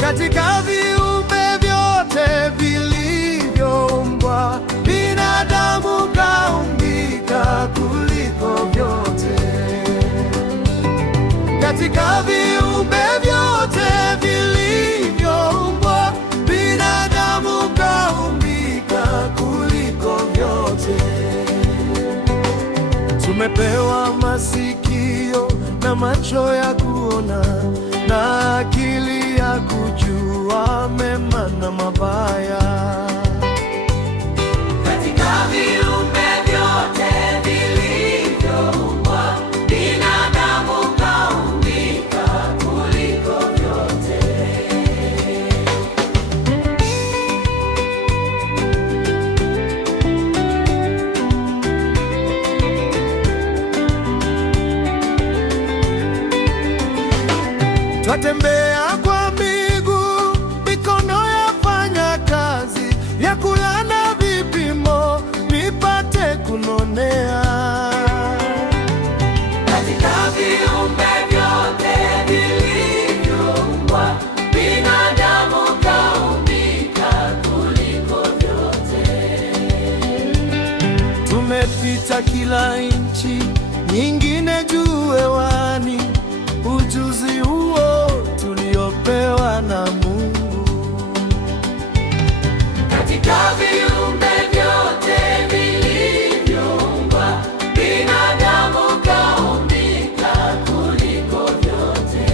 Katika viumbe vyote vilivyoumbwa, binadamu kaumbika kuliko vyote. Katika viumbe vyote vilivyoumbwa, binadamu kaumbika kuliko vyote. Tumepewa masikio na macho ya kuona na akili ya kujua mema na mabaya. Katika viumbe vyote vilivyoumbwa, binadamu kaumbika kuliko vyote. Twatembea kwa miguu, mikono yafanya kazi, vyakula na vipimo nipate kunonea. Katika viumbe vyote vilivyoumbwa, binadamu kaumbika kuliko vyote. Tumepita kila nchi nyingine juu hewani, ujuzi huo tuliopewa na Mungu. Katika viumbe vyote vilivyoumbwa, binadamu kaumbika kuliko vyote.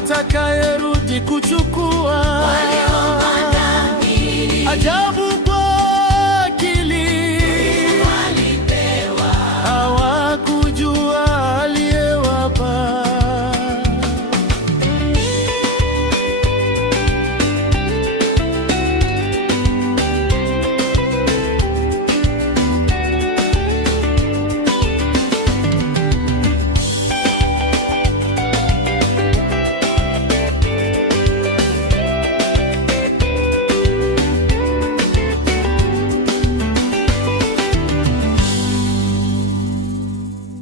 Atakayerudi kuchukua walio ndani ajabu